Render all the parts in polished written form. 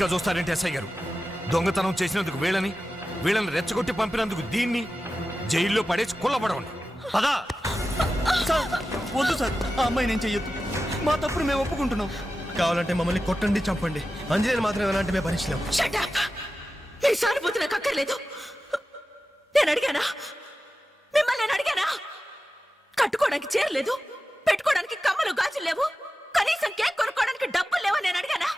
ఇంకా చూస్తారంటే ఎస్ఐ గారు దొంగతనం చేసినందుకు వీళ్ళని రెచ్చగొట్టి పంపినందుకు దీన్ని జైల్లో పడేసి కుల్లబడవండి. పదా సార్, వద్దు సార్, ఆ అమ్మాయి నేను చెయ్యొద్దు. మా తప్పును మేము ఒప్పుకుంటున్నాం. కావాలంటే మమ్మల్ని కొట్టండి, చంపండి. అంజలిని మాత్రం ఎలాంటి మేము భరించలేము. మీ సానుభూతి నాకు అక్కర్లేదు. నేను అడిగానా? మిమ్మల్ని నేను అడిగానా? కట్టుకోవడానికి చీరలేదు, పెట్టుకోవడానికి కమ్మలు గాజులు లేవు, కనీసం కేక్ కొనుక్కోవడానికి డబ్బులు లేవని నేను అడిగానా?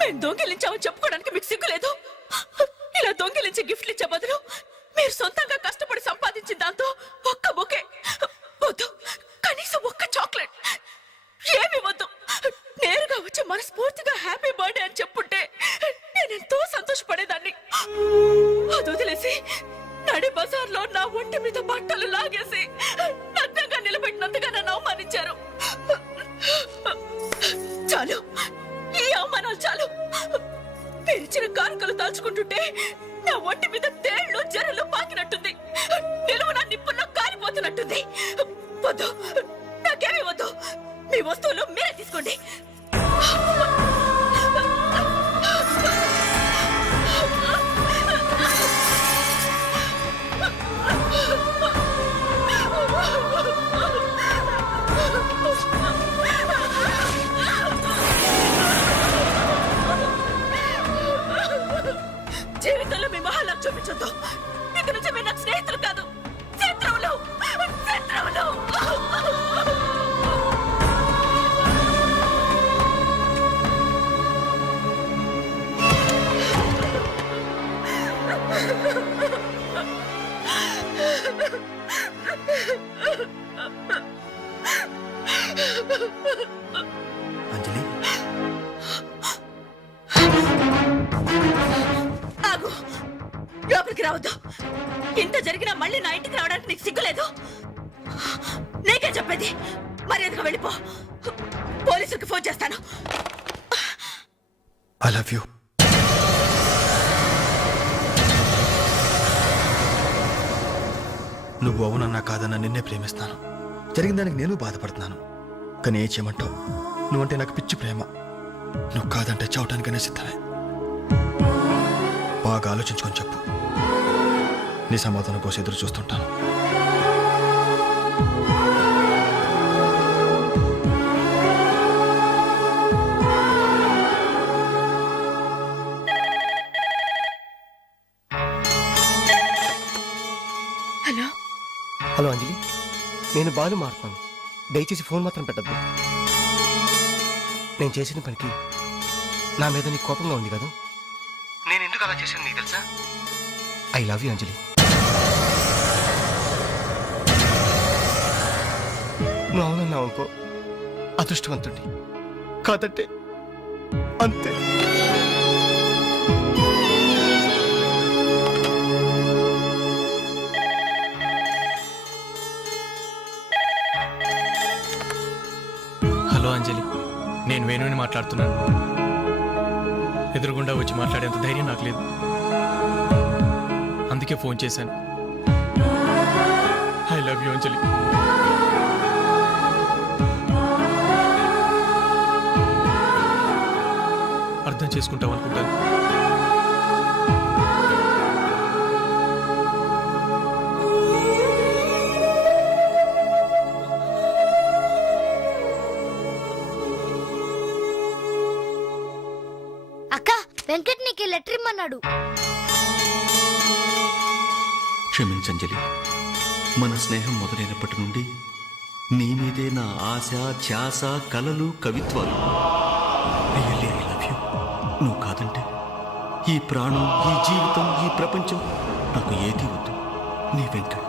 మేము దొంగిలించామని చెప్పుకోవడానికి మీకు సిగ్గులేదు. ఇలా దొంగిలించి గిఫ్ట్లు ఇచ్చే బదులు మీరు సొంతంగా కష్టపడి సంపాదించిన దాంతో ఒక్క బొకే వద్దు, కనీసం ఒక్క చాక్లెట్ ఏమి వద్దు, నేరుగా వచ్చి మనస్ఫూర్తిగా హ్యాపీ బర్త్డే అని చెప్పుంటే నేనెంతో సంతోషపడేదాన్ని. అది వదిలేసి నడి బజార్లో నా ఒంటి మీద బట్టలు లాగేసి నగ్నంగా నిలబెట్టినందుగా నన్ను అవమానించారు. చాలు, ఈ అవమానాలు చాలు. తెరిచిన కానుకలు దాల్చుకుంటుంటే నా ఒంటి మీద తేళ్లు జరలు పాకినట్టుంది, నిలువున నిప్పుల్లో కాలిపోతున్నట్టుంది. వద్దు, నాకేమీ వద్దు. మీ వస్తువులు మీరే తీసుకోండి. జీవితంలో మీ మహాలకు చూపించొద్దు. ఇక నుంచి మీరు నాకు స్నేహితులు కాదు, శత్రువులు. శత్రువులు. అంజలి, ఆగు, లోపలికి రావద్దు. ఇంత జరిగినా మళ్ళీ నా ఇంటికి రావడానికి నీకు సిగ్గులేదు? నీకే చెప్పేది, మర్యాదగా వెళ్ళిపో. పోలీసులకు ఫోన్ చేస్తాను. I love you. నువ్వు అవునన్నా కాదన్నా నిన్నే ప్రేమిస్తాను. జరిగిన దానికి నేను బాధపడుతున్నాను. కానీ ఏం చేయమంటావు? నువ్వంటే నాకు పిచ్చి ప్రేమ. నువ్వు కాదంటే చావటానికనే సిద్ధమే. బాగా ఆలోచించుకొని చెప్పు. నీ సమాధానం కోసం ఎదురు చూస్తుంటాను. హలో హలో అంజలి, నేను బాలు మారుతాను. దయచేసి ఫోన్ మాత్రం పెట్టద్దు. నేను చేసిన పనికి నా మీద నీకు కోపంగా ఉంది కదా? నేను ఎందుకు అలా చేశాను నీకు తెలుసా? ఐ లవ్ యూ అంజలి. నువ్వు అవునన్నావు అనుకో, అదృష్టవంతుడి. కాదంటే అంతే. హలో అంజలి, నేను వేణుని మాట్లాడుతున్నాను. ఎదురుగుండా వచ్చి మాట్లాడేంత ధైర్యం నాకు లేదు, అందుకే ఫోన్ చేశాను. ఐ లవ్ యూ అంజలి. అర్థం చేసుకుంటావు అనుకుంటాను. అక్క, వెంకట్ నీకు లెటర్ ఇమ్మన్నాడు. క్షమించంజలి, మన స్నేహం మొదలైనప్పటి నుండి నీ మీదే నా ఆశ, ధ్యాస, కలలు, కవిత్వాలు. Really I love you. నువ్వు కాదంటే ఈ ప్రాణం, ఈ జీవితం, ఈ ప్రపంచం నాకు ఏదీ వద్దు. నీ వెంకట్.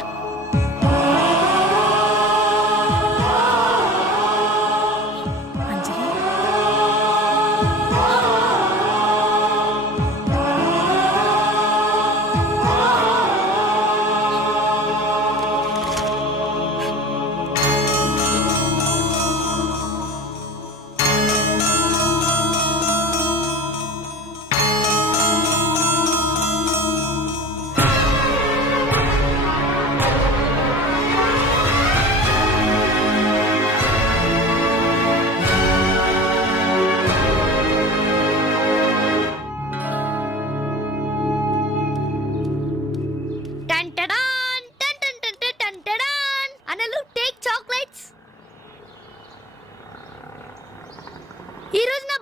ఈ రోజు నా